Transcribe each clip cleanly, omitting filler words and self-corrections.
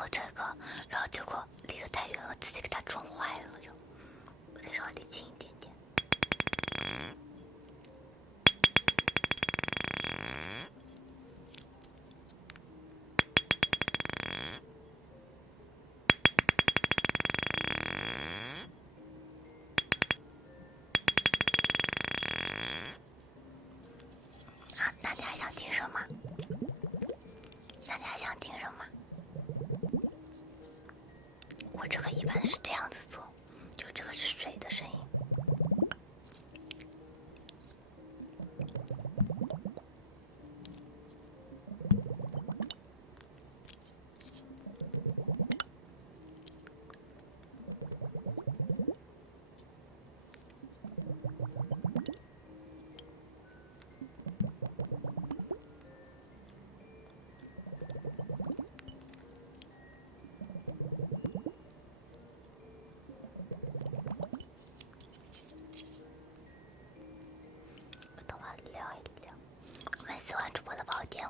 做这个，然后结果离得太远了，直接给它撞坏了，我得稍微离近一点点。啊，那你还想听什么？我这个一般是这样子做，就这个是水的声音。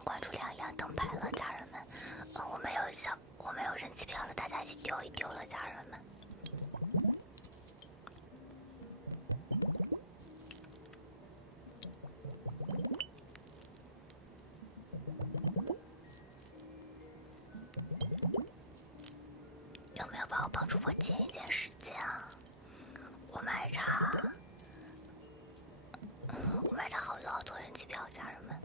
关注亮一亮灯牌了，家人们。我们有人气票了，大家一起丢一丢了，家人们。有没有帮我帮主播减一减时间啊？我买茶好多人气票，家人们。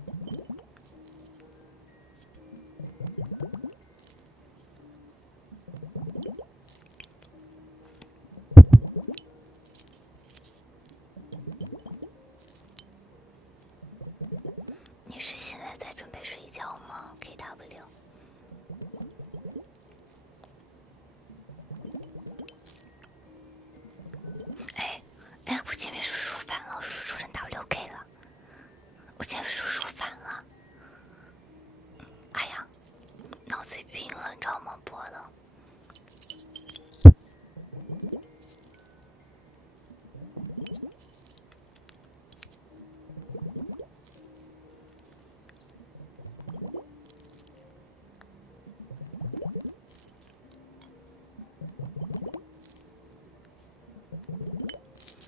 你是现在在准备睡觉吗 ？KW。哎，我前面说反了，我说成 WK 了，我前面说反了。哎呀，脑子晕了，你知道吗？播了。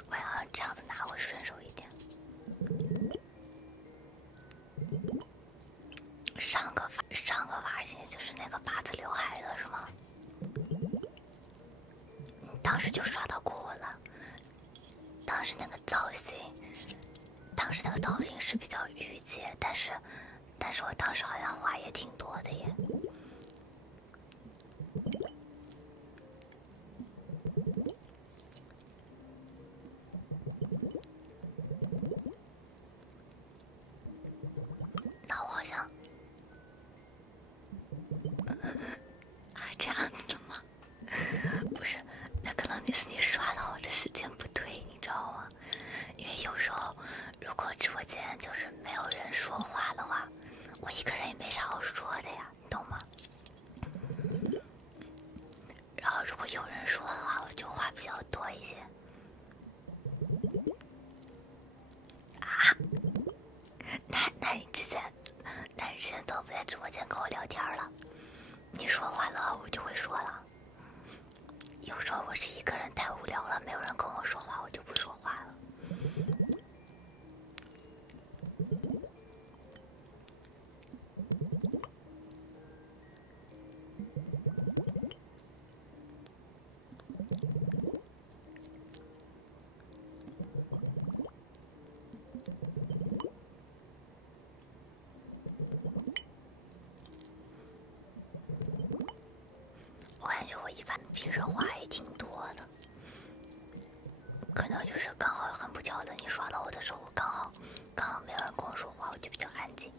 我要这样子拿会顺手一点。上个发型就是那个八字刘海的是吗？当时就刷到过我了。当时那个造型是比较御姐，但是我当时好像话也挺多的耶。那我好像这样子吗？不是，那可能是你刷到我的时间不对，你知道吗？因为有时候如果直播间就是没有人说话的话，我一个人也没啥好说的呀，你懂吗？然后如果有人说的话，我就话比较多一些。啊？那你之前怎么不在直播间跟我聊天了？你说话的话，我就会说了。有时候我是一个人太无聊了，没有人跟我说话，我就不说话了。我感觉我一般平时话也挺多的，可能就是刚好很不巧的，你刷到我的时候，刚好没有人跟我说话，我就比较安静。